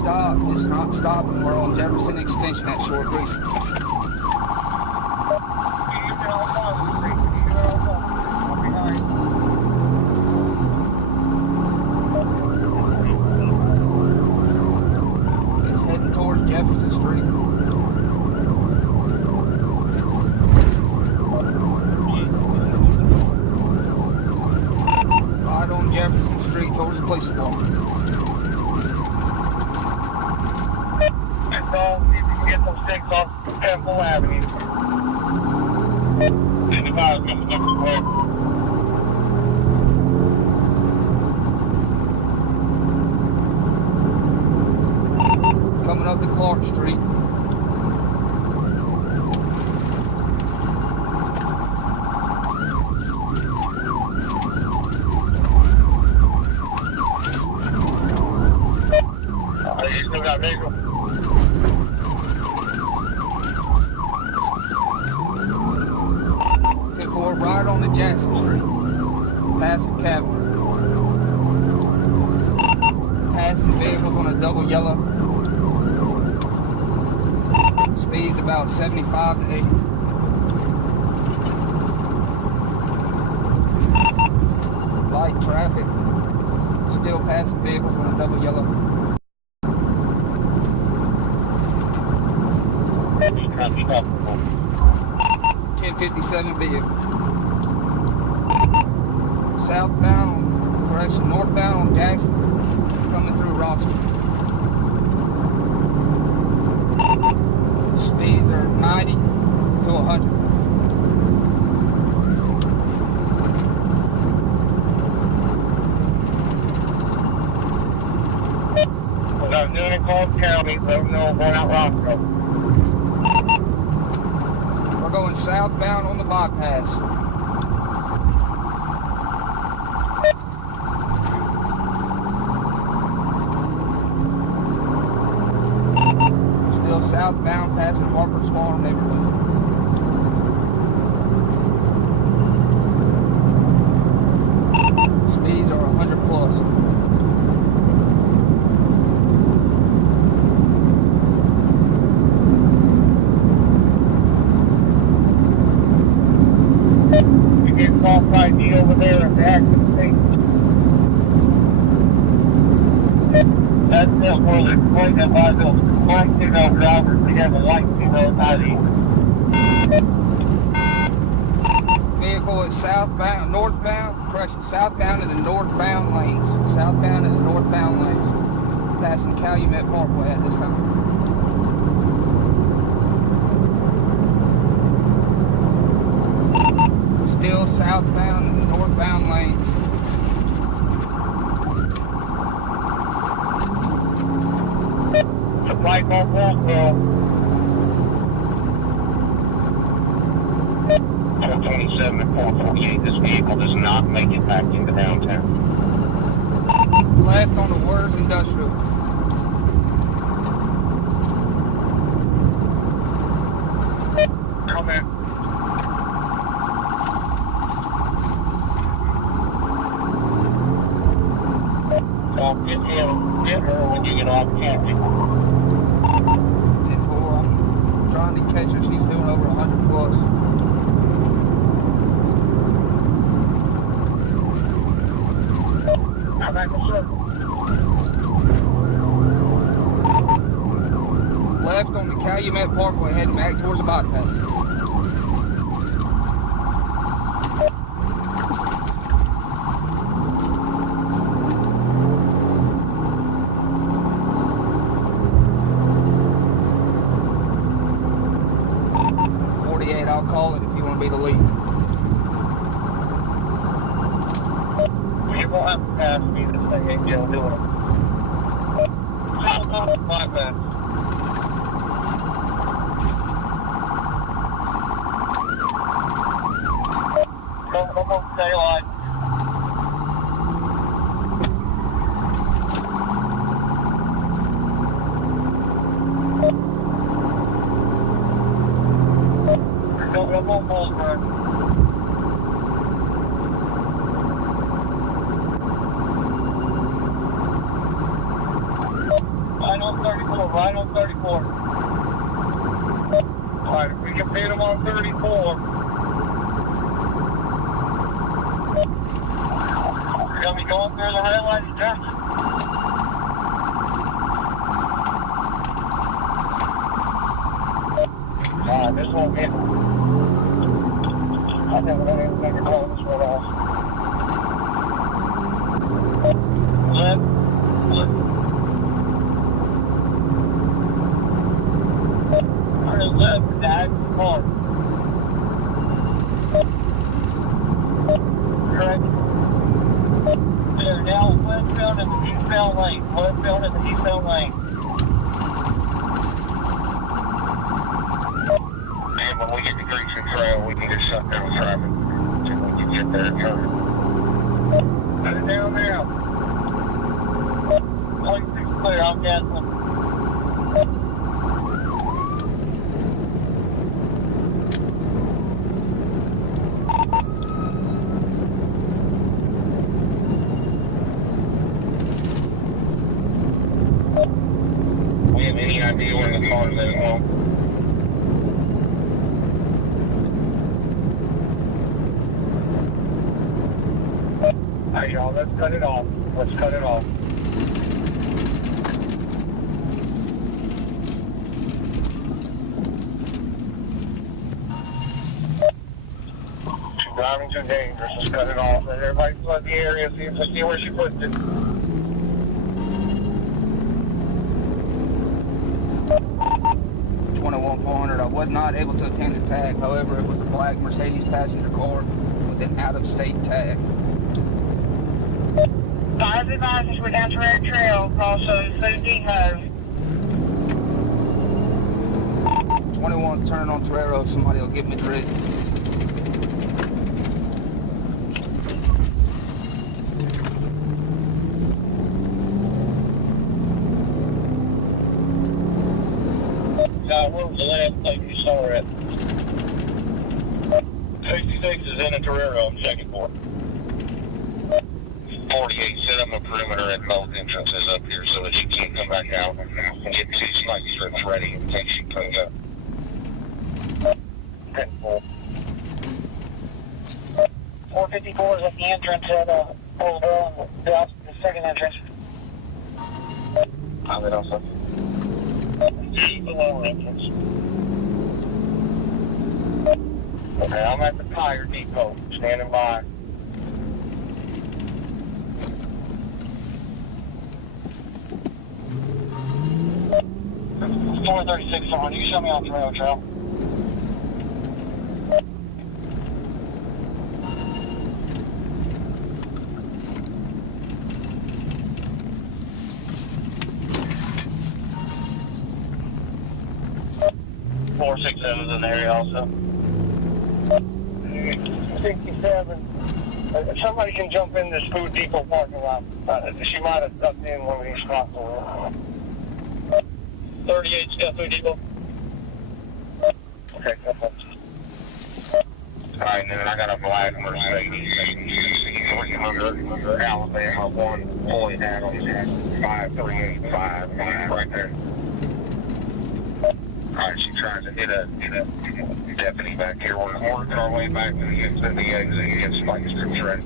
stop. It's not stopping. We're on Jefferson Extension at Short Grease. It's heading towards Jefferson Street. Right on Jefferson Street towards the police department. See if you can get those six off Temple Avenue. 55 coming up the way. Coming up to Clark Street. You still got visual? We're right on the Jackson Street, passing Cavalry. Passing vehicles on a double yellow. Speed's about 75 to 80. Light traffic. Still passing vehicles on a double yellow. 1057 vehicle. Northbound on Jackson, coming through Rossville. Speeds are 90 to 100. We got Newnan Clark County, let them know going out Rossville. We're going southbound on the bypass. Southbound passing Harper's Farm neighborhood. Speeds are 100 plus. You get false ID over there at the active station. That's it, where they're going to buy those white female drivers. They have a white female ID. Vehicle is southbound in the northbound lanes. Southbound in the northbound lanes. Passing Calumet Parkway at this time. Still southbound in the northbound lanes. Supply car Walsville. 427 and 448. This vehicle does not make it back into downtown. Left on the Words Industrial. Come in. So get her when you get off camping. 10-4, I'm trying to catch her. She's doing over 100 plus. I'm back to circle. Left on the Calumet Parkway, heading back towards the bypass. I'll call it if you want to be the lead. You won't have to pass me this thing ain't gonna do it. My bad. Come on, daylight. Come on, Bullsburn. I right on 34, right on 34. Alright, if we can beat him on 34. You're gonna be going through the highlighted depth. Alright, this won't get. I think we're gonna make it close this one off. Left. Turn left, dive hard. Correct. There, now westbound in the eastbound lane. Westbound in the eastbound lane. And when we get to Grayson Trail, we can just shut down traffic until we can get there and turn. Put it down now. Point 6 clear, I'm gasoline. We have any idea where the car is at home? Hey y'all, let's cut it off. Let's cut it off. She's driving too dangerous. Let's cut it off. Let everybody flood the area. See where she puts it. 400. I was not able to obtain the tag. However, it was a black Mercedes passenger car with an out-of-state tag. Five advisors, we're down to Red Trail, also Food Depot. 21's turning on Torero. Somebody will get me ready. Where was the last place you saw her at? 66 is in a Torero, I'm checking for it. 48, set up a perimeter at both entrances up here so that she can't come back out and get two spike strips ready in case she comes up. 454 is at the entrance at Bullsville and the second entrance. I'm in also. Just below entrance. Okay, I'm at the tire depot, standing by. It's 436 on. You show me on the rail trail. Four 6-7 is in the area also. 67. Somebody can jump in this Food Depot parking lot. She might have ducked in one of these spots over there. 38's got Food Depot. Okay, come on. Alright, and then I got a black Mercedes 300 Alabama, one fully had on 5385 right there. Alright, she tries to hit a deputy back here. We're working our way back to the exit and spike strips ready.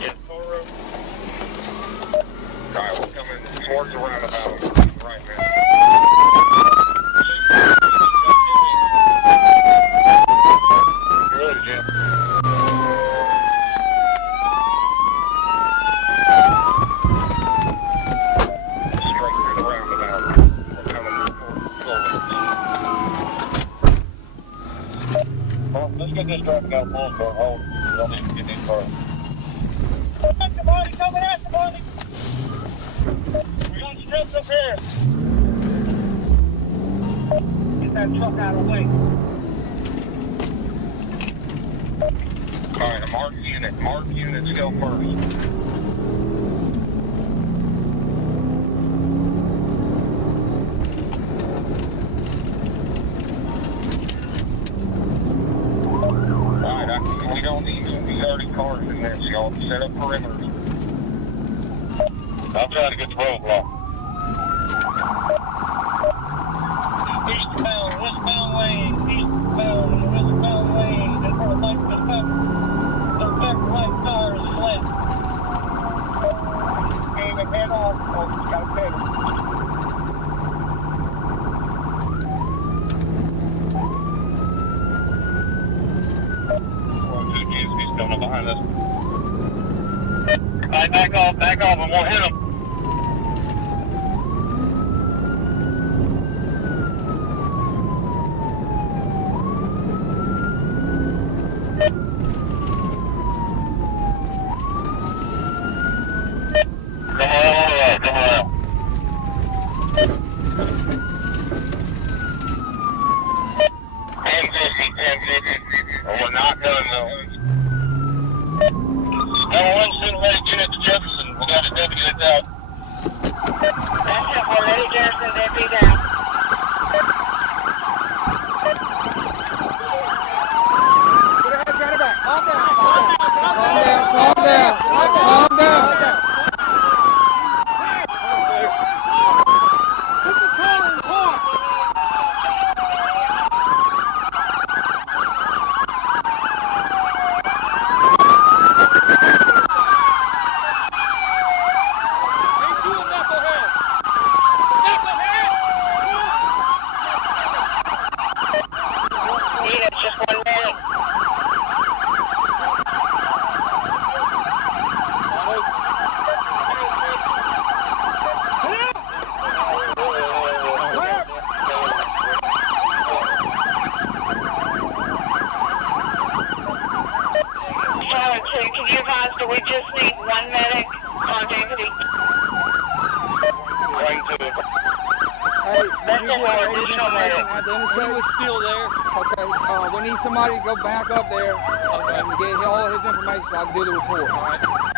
Yes, Toro. Alright, we're coming towards the roundabout right now. You ready, Jim? Let's get this traffic out of Bullsville. Hold. We don't need to get these cars. Come on, coming at the body. We got strips up here. Get that truck out of the way. Alright, a marked unit. Marked units go first. We don't need 30 cars in this. y'all set up perimeters. I'm trying to get the roadblock. Eastbound, westbound lane, eastbound, westbound lane. The back right tire is flat. Aiming head off, folks. Got a pedal. He's coming up behind us. All right, back off, and we'll hit him. Come on. We're not done though. Number 1 cinematic unit to Jefferson. We got a deputy that's out. That's it for Lady Jefferson, deputy down. Put your head right back. Calm down. Calm down. Put the car in park. Just 1 minute. Can you advise, do we just need 1 medic on deputy? Right to it. Hey, That's you it, want additional information medic. at the interstate? He was still there. Okay, we need somebody to go back up there and get all his information so I can do the report. All right.